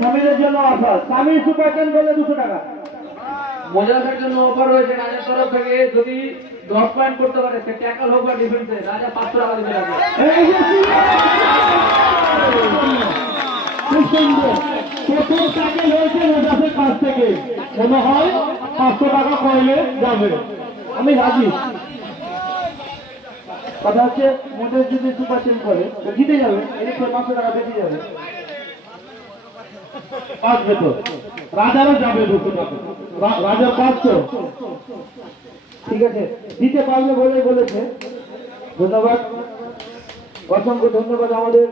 সামিরের জন্য offer, Samir super ten বলে 200 টাকা। মজাদার জন্য অফার রয়েছে রাজার তরফ থেকে, যদি 10 পয়েন্ট করতে পারে সে ট্যাকল হোক বা ডিফেন্সে, রাজা 500 টাকা দিতে লাগবে। খুব সুন্দর, প্রথম ট্যাকল হয়েছে মোজাফের কাছ থেকে, মনে হয় 500 টাকা কয়েলে যাবে। আমি রাজি। কথা হচ্ছে মোজাফ যদি সুপার টেন করে জিতে যাবে, এদিকে 500 টাকা বেশি যাবে, পাঁচবে তো রাজারও যাবে 200 টাকা, রাজা 500। ঠিক আছে, দিতে পারবে বলেই বলেছে। ধন্যবাদ, অসংখ্য ধন্যবাদ আমাদের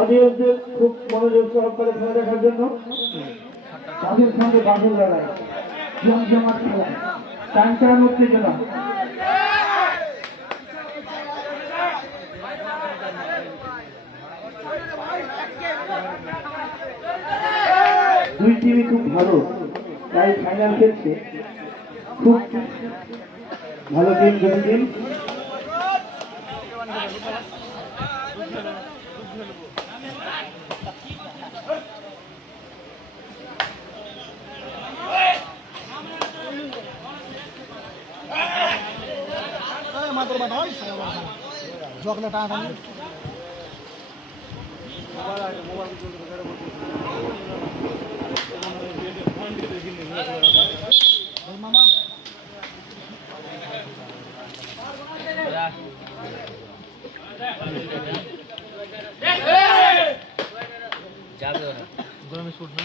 অডিয়েন্সদের খুব মনোযোগ সহকারে খেলা দেখার জন্য। তাদের সঙ্গে বাঁধের লড়াই, জমজমাট খেলা, টান উত্তেজনা। দুই টিমই খুব ভালো, তাই ফাইনাল খেলছে। খুব ভালো টিম, দুই টিম। চকলেট মামা যাবে ওরা গরমে শুট না।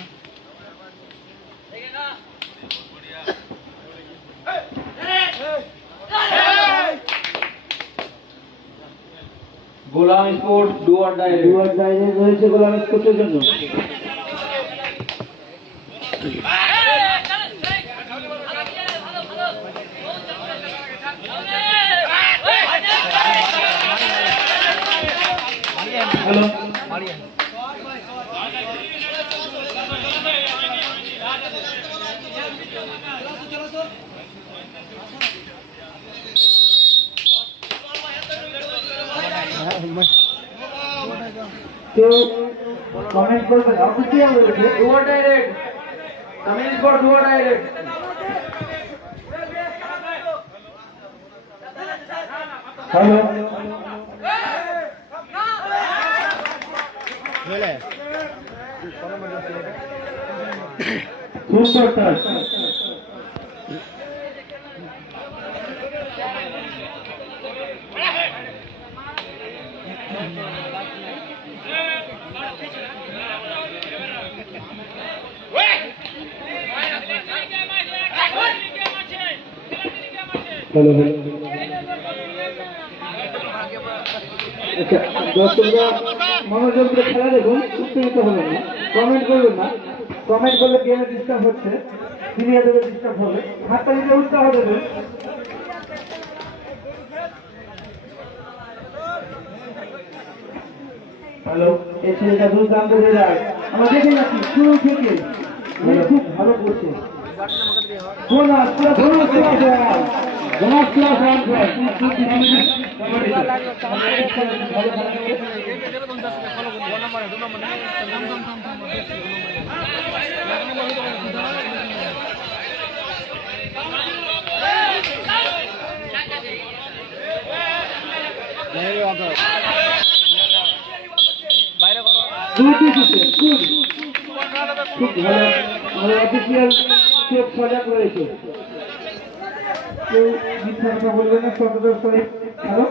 গোলাম স্পোর্টস ডু অর ডাই রয়েছে গোলাম স্পোর্টসের জন্য। হ্যালো কেউ কমেন্ট করবে, অফিসিয়াল রয়েছে do or direct, Samir for do or direct. Hello সুন্দর টাচ। হ্যালো আচ্ছা, দর্শকরা মনোযোগ দিয়ে খেলা দেখুন, উত্তেজিত হবেন না, কমেন্ট করবেন না। কমেন্ট করলে গেমে ডিস্টার্ব হচ্ছে, প্লেয়ারদের ডিস্টার্ব হবে। হাততালিতে উৎসাহ দেবেন। হ্যালো, এই ছেলেটা দুর্দান্ত যায়, আমরা দেখে যাচ্ছি শুরু থেকে খুব ভালো করছে। বোনাস বোনাস বোনাস খুব ভালো, আমাদের অফিসিয়াল চোখ সজাগ রয়েছে, কেউ মিথ্যা কথা বলবেন না, সততার সহিত খেলো।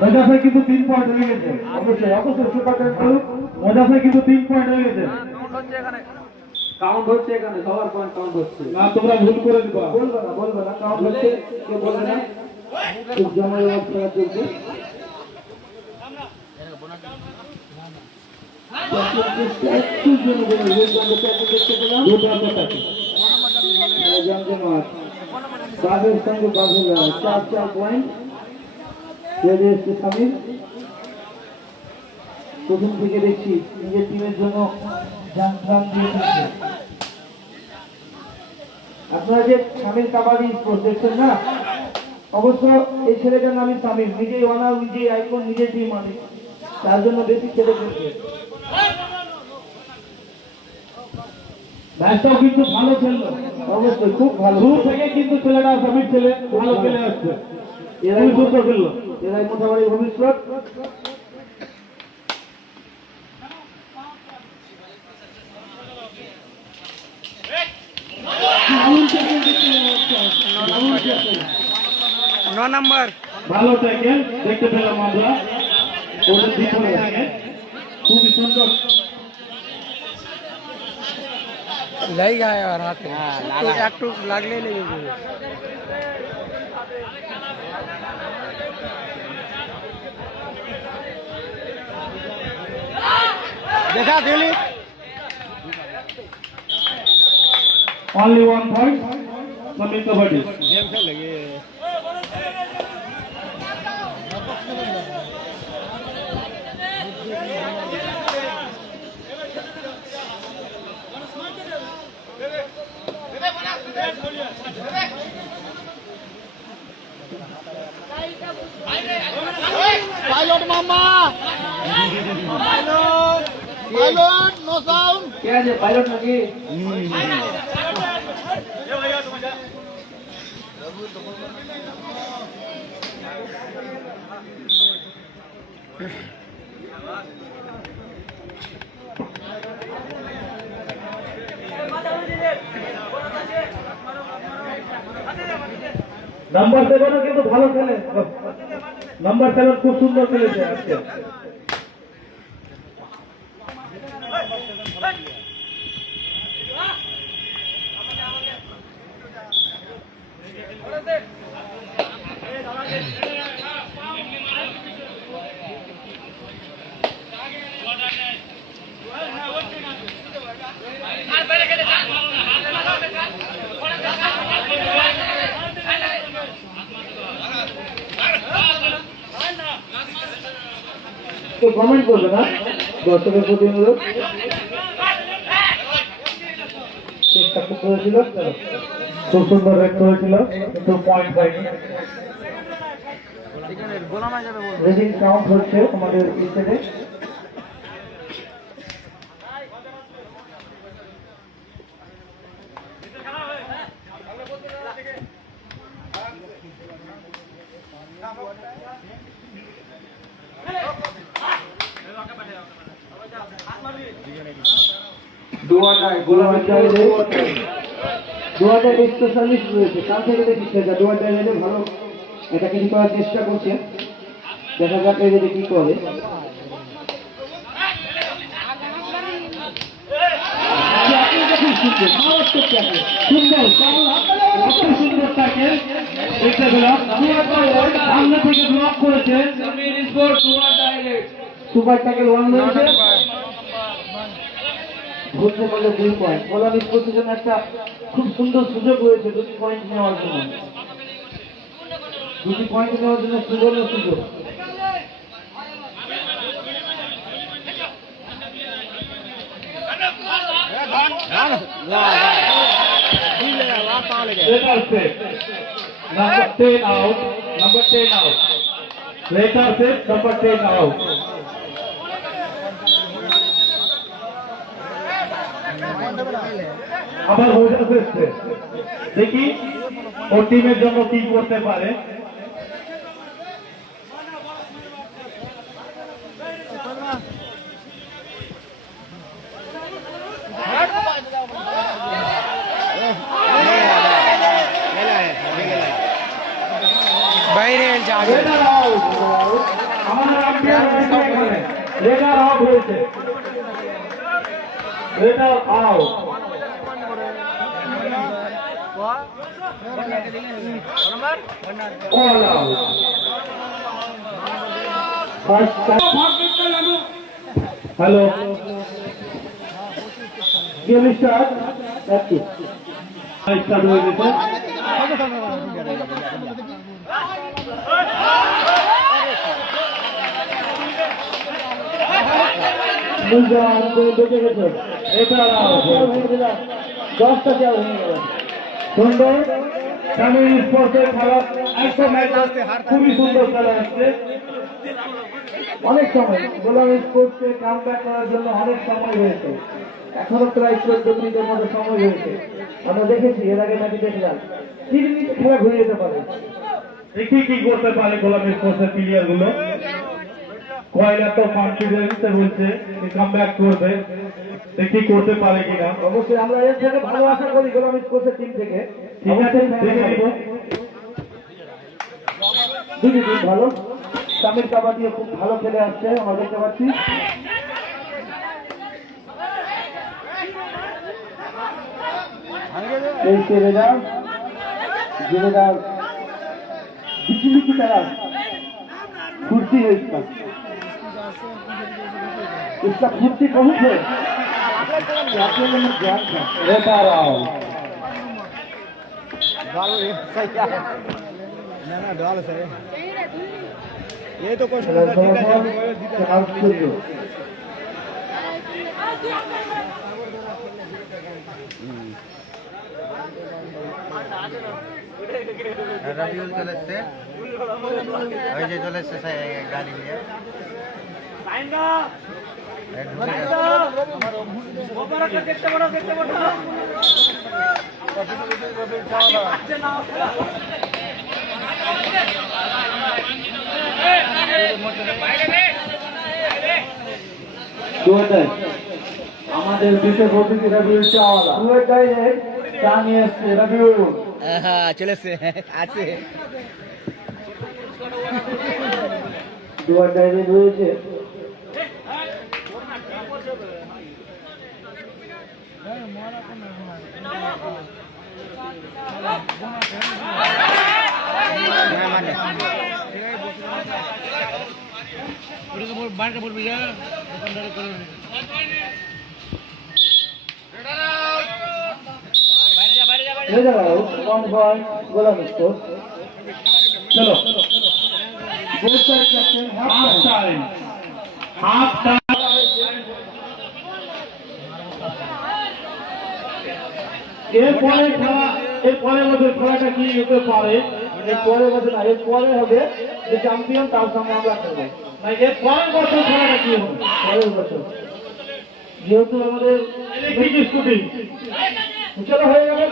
মজাফাই কিন্তু 3 পয়েন্ট হয়ে গেছে, অবশ্যই অবশ্যই সুপার খেলুক। মজাফাই কিন্তু 3 পয়েন্ট হয়ে গেছে, কাউন্ট হচ্ছে এখানে, সবার পয়েন্ট কাউন্ট হচ্ছে না তোমরা ভুল করে দিবা, বলবে না কাউন্ট হচ্ছে, কেউ বলবে না। খুব জমাজমাট খেলা চলছে। একটু জন্য জমজমাট বাঘের সঙ্গে বাঘের লড়াই, 4 পয়েন্ট চলে এসছে সামির। প্রথম থেকে দেখছি নিজের টিমের জন্য জান প্রাণ দিয়ে দিচ্ছে। আপনারা যে সামির কাবাডি স্পোর্টস দেখছেন না, অবশ্য এই ছেলেটার নামই সামির, নিজেই ওনার, নিজেই আইকন, নিজের টিম মালিক, তার জন্য বেশি ছেলে খেলছে। ম্যাচটাও কিন্তু ভালো খেললো, অবশ্যই খুব ভালো দূর থেকে, কিন্তু ছেলেটা সামির ছেলে ভালো খেলে আসছে, এরাই সুন্দর খেললো, এরাই মোটামুটি ভবিষ্যৎ। নম্বর ভালো ট্যাকেল দেখতে পেলাম আমরা ওদের পিছনে থেকে, খুবই সুন্দর। লেগে গায়ে আর হাতে একটু লাগলেই লেগে যাবে। দেখা দিলি Only 1 point, Samir Kabaddi. Game खेल लगे पायलट मामा पायलट नो साउंड क्या है पायलट लगी নাম্বার 7 কিন্তু ভালো খেলে, নাম্বার 7 খুব সুন্দর খেলেছে আজকে। তো কমেন্ট করবে না, দর্শকের প্রতি অনুরোধ। চেষ্টা খুব করেছিল, খুব সুন্দর রেড করেছিল, কিন্তু পয়েন্ট পাইনি। রেডিং কাউন্ট হচ্ছে আমাদের ক্রিকেটে। দুয়ারটা স্পেশালিশ রয়েছে, কাল থেকে দেখি সেটা দুয়ারটা এলে ভালো এটা কিন্তু করার চেষ্টা করছে, দেখা যাক এদের কি করে। সুপার ট্যাকেল 1 রয়েছে, ঘুরতে পারলে 2 পয়েন্ট। কল্যাণ স্পোর্টসের জন্য একটা খুব সুন্দর সুযোগ রয়েছে 2 পয়েন্ট নেওয়ার জন্য, 2 পয়েন্ট নেওয়ার জন্য সুবর্ণ সুযোগ। Number 10 out. Number 10 out. Later set number 10 out. আবার বোঝা যাচ্ছে, দেখি ও টিমের জন্য কি করতে পারে। বাইরে যাবে আমাদের রেডার আউট হয়েছে, raider out. All out. Hello. Game start. That's it. Start হয়ে গেছে। বেঁচে গেছে, এটা 10টা চেয়ার ভেঙে গেল। সুন্দর তামিল স্পোর্টসের খেলা, একদম খুবই সুন্দর খেলা হচ্ছে। অনেক সময় গোলাম স্পোর্টসকে কাম ব্যাক করার জন্য অনেক সময় হয়েছে, এখনো প্রায় 14 মিনিটের মতো সময় হয়েছে। আমরা দেখেছি এর আগে ম্যাচে দেখলাম 3 মিনিটে খেলা ঘুরে যেতে পারে। দেখি কি করতে পারে গোলাম স্পোর্টসের প্লেয়ার গুলো। কয়লা তো কনফিডেন্সে বলছে কাম ব্যাক করবে, দেখি করতে পারে কিনা। অবশ্যই আমরা এর থেকে ভালো আশা করি গোলাম স্পোর্টসের টিম থেকে। ঠিক আছে, দেখে নিব। দুই দিন ভালো, তামিল কাবাডিও খুব ভালো খেলে আসছে, আমরা দেখতে পাচ্ছি। এই ছেলেরা जिलेगा बिजली की तरह फुर्ती है इसका फुर्ती बहुत है। रहता रहा डाल से ये तो कुछ রবিউল চলে এসছে, ওই যে চলে এসছে গাড়ি নিয়ে। আমাদের বিশেষ অতিথি রবিউল চাওয়ালা চা নিয়ে এসছে। রবিউল হ্যাঁ চলে এসছে, আছে দুয়ার ডাইরে রয়েছে। One point, Golam Sports. चलो Both side captain, half time. Half time এরপরে খেলা, এরপরে আমাদের খেলাটা কি হতে পারে? এরপরে বছর না, এরপরে হবে যে চ্যাম্পিয়ন তার সঙ্গে আমরা খেলবো। এর পরের বছর খেলাটা কি হবে? পরের বছর যেহেতু আমাদের ইলেকট্রিক স্কুটি চলো হয়ে গেল,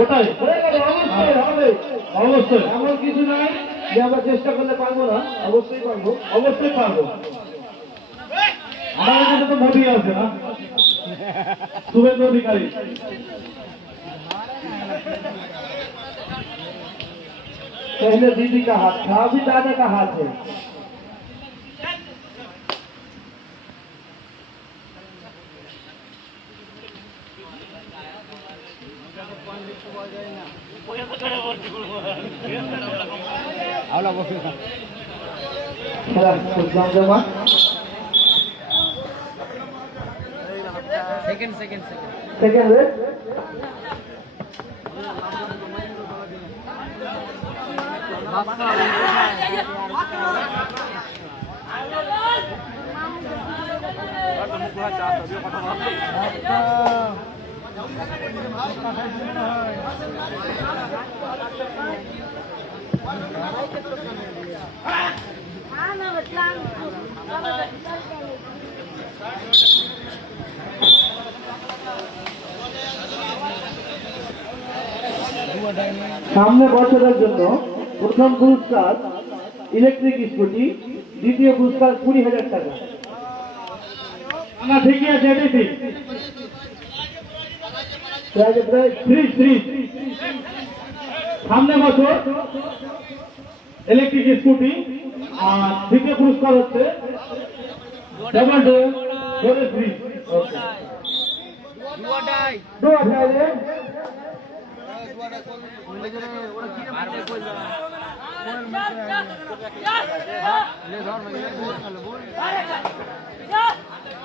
ওটাই হয়ে গেল, অবশ্যই হবে। অবশ্যই এমন কিছু নাই যে আমরা চেষ্টা করলে পারবো না, অবশ্যই পারবো। অবশ্যই পারবো। আমাদের কাছে তো মোদি আছে না, শুভেন্দু অধিকারী। पहले दीदी का हाथ था, अभी दादा का हाथ है। খেলা জমজমা। সেকেন্ড রেট সামনে বছরের জন্য প্রথম পুরস্কার ইলেকট্রিক স্কুটি, দ্বিতীয় পুরস্কার 20,000 টাকা। না ঠিকই আছে, এটাই ঠিক। সামনে বছর ইলেকট্রিক স্কুটি, আর দ্বিতীয় পুরস্কার হচ্ছে ডাবল ডোর ফ্রি।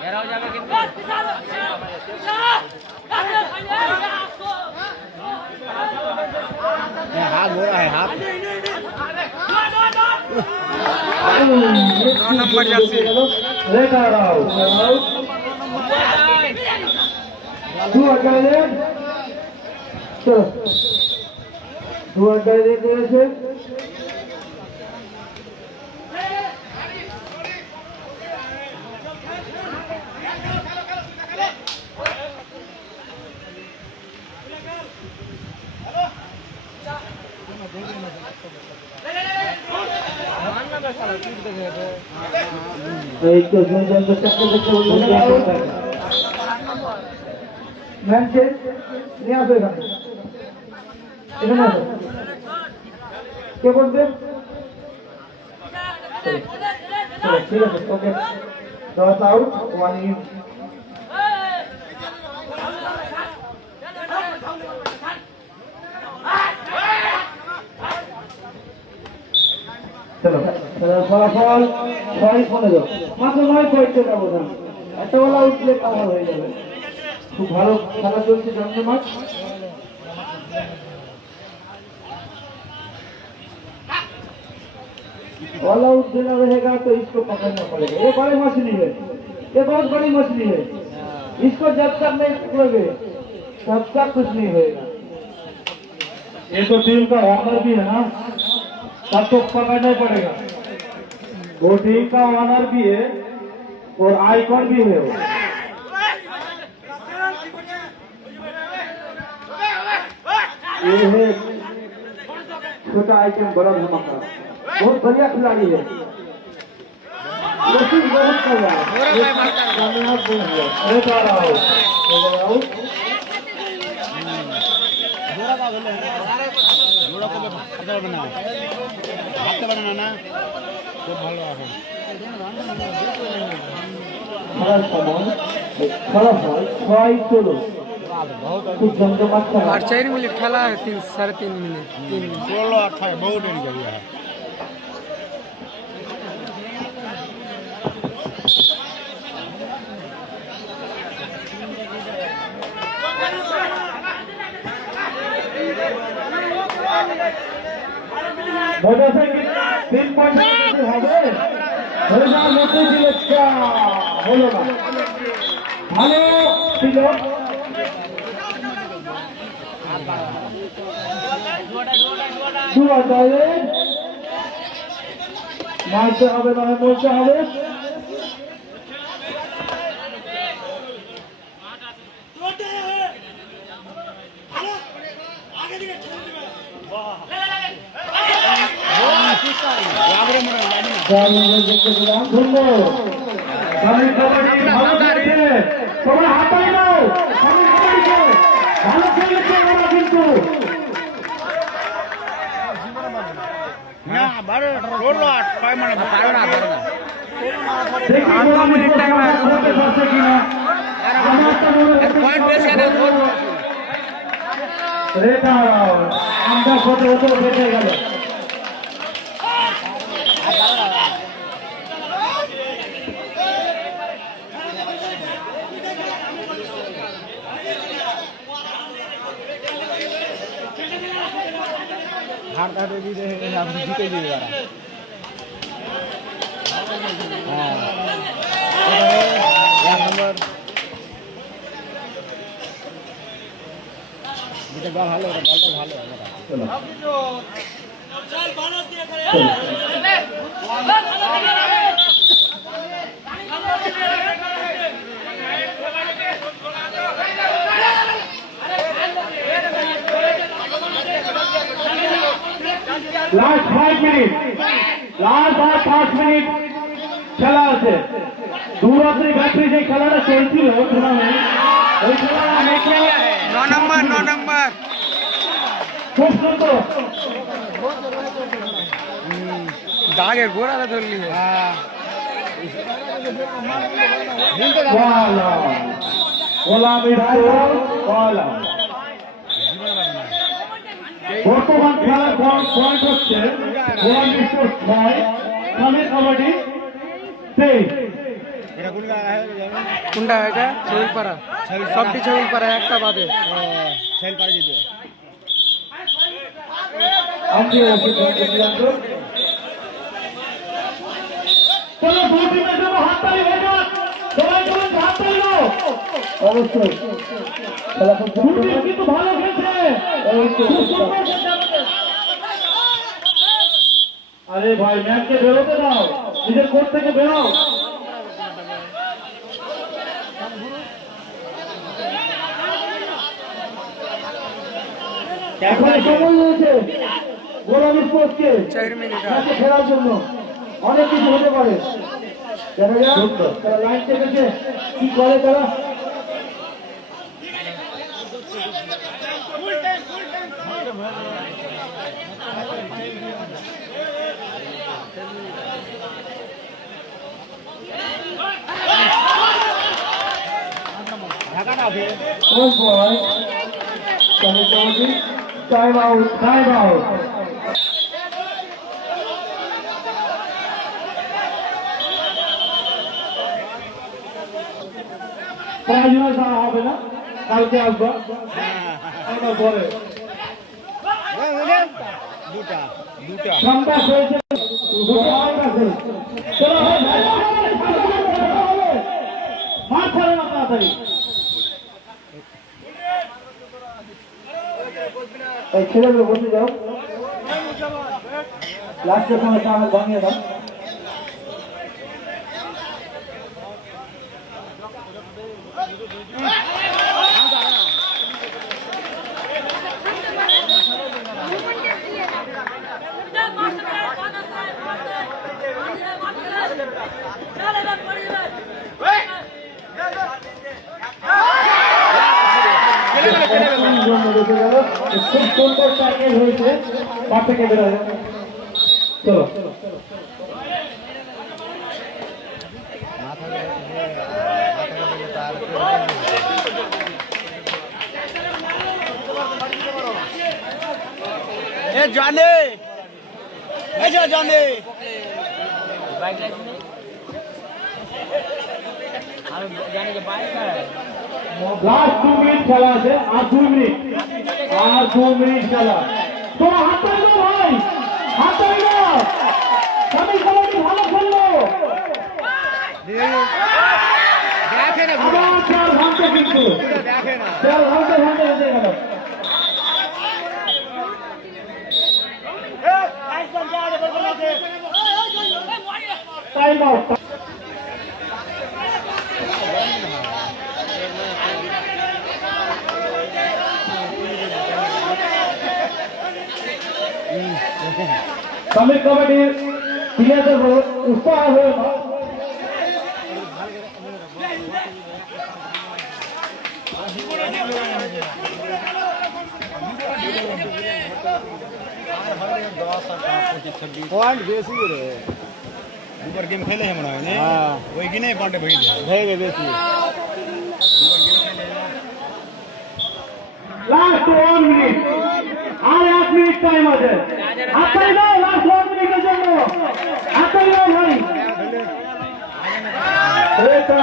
এরাও যাবে কিন্তু हाथ हो रहा है हाथ 9 নম্বর জার্সি রেড আউট দু আগালে চলো দু আগালে করেছে এই তো জনজন তো চাকরি দেখতে বলতে ম্যানচেস নিয়ে আসো এখানে আসো কে বলবে ঠিক আছে ওকে 10 আউট 1 ইন চলো ফলাফল 6-15 মাত্র 9 পয়েন্টে ব্যবধান একটা বলা উঠলে কভার হয়ে যাবে খুব ভালো খেলা চলছে জমজমাট ऑल आउट देना रहेगा तो इसको पकड़ना पड़ेगा ये बड़ी मछली है ये बहुत बड़ी मछली है इसको जब तक नहीं पकड़ोगे तब तक कुछ नहीं होगा ये तो टीम का ऑनर भी है ना तब तो पकड़ना ही पड़ेगा वो टीम का ऑनर भी है और आइकॉन भी है वो ये है छोटा आइटम बड़ा धमाका बहुत बढ़िया खिलाड़ी है कोशिश बहुत कर रहा है कामयाब नहीं हुआ रेड आउट आउट जोड़ा को हाथ बनाओ हाथ बनाना ना খুব ভালো আছে খেলার সময় ফলাফল 6-16 খুব জমজমাট খেলা और 4 मिनट खेला है 3.5 मिनट 3 मिनट 16-18 बहुत दिन गया है মোটরসাইকেল 3 পয়েন্ট হবে হয়ে যাওয়ার মধ্যেই ছিল হলো না ভালো ছিল দুয়া দলে মারতে হবে না বলতে হবে তোমরা হাতাই নাও ভালো খেলেছে ওরা কিন্তু না বারো রোলো 6 মানে পারো না দেখি ওরা মিনিট টাইম আছে পারছে কিনা पॉइंट बेस है ना রেখা আমরা হতে হতে বেঁচে গেল हारता तो भी आप जीते जी जरा हां एक नंबर এটা ভালো এটা বলটা ভালো চল বোনাস দিয়ে করে লাস্ট 5 মিনিট লাস্ট 5 মিনিট খেলা আছে দুরাত্রি ব্যাটারি যে খেলাটা চলছিল টুর্নামেন্ট ওই খেলা অনেক খেলা 9 नंबर খুব সুন্দর दागे गोरा ला धरली है ওয়ালা ওলা মিঠু ওয়ালা বর্তমান খেলার পয়েন্ট হচ্ছে ওলা মিঠু 6 সামনে কাবাডি 23 এটা কোন জায়গা कुंडा है क्या छविलपारा सबटी छविलपारा एक टा बादे সেল পারে যেতে আম্পায়ার সিদ্ধান্ত। চলো দুই টিমের জন্য হাততালি হয়ে যাক, সবাই চলুন হাততালি দাও। অবশ্যই খেলা কিন্তু ভালো খেলছে। আরে ভাই ম্যাচকে বেরোতে দাও, নিজের কোর্ট থেকে বেরোও। এখন সময় রয়েছে গোলাম স্পোর্টসকে ম্যাচে খেলার জন্য, অনেক কিছু হতে পারে। দেখা যাক তারা লাইন চেপেছে, কি করে তারা। Time out, time out. পড়াশোনা যাওয়া হবে না, কালকে আসবা আমার পরে। সন্তাস হয়েছে মাঠ ছাড়ে না তাড়াতাড়ি। এই ছেলেগুলো বসে যাও, লাস্টের সময় সামনে ভাঙিয়ে দাও। খুব সুন্দর টার্গেট হয়েছে, পা থেকে বের হয়ে চলো। জানে জানে লাস্ট 2 মিনিট খেলা আছে, আর 2 মিনিট, আর 2 মিনিট খেলা। তোমরা হাত তালি দাও ভাই, হাত তালি দাও। আমি সবাইকে ভালো খেললো। আবার 4 ঘন্টা কিন্তু 4 ঘন্টা হয়ে গেল। Time out. শ্রমিক কমিটির প্লেয়ারদের উৎসাহ হয়ে पॉइंट बेसी रे दुबार गेम खेले हम ना हां वही कि नहीं पॉइंट भई है बेसी लास्ट 1 मिनिट, আর 1 মিনিট টাইম আছে। হাততালি দাও লাস্ট 1 মিনিটের জন্য, হাততালি দাও ভাই। এটা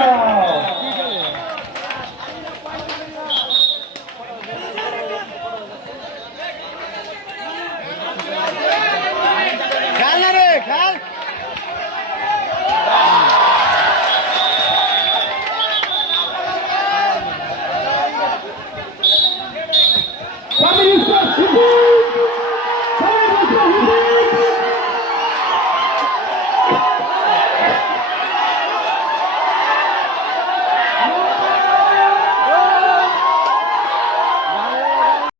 खेल ना रे खेल Communist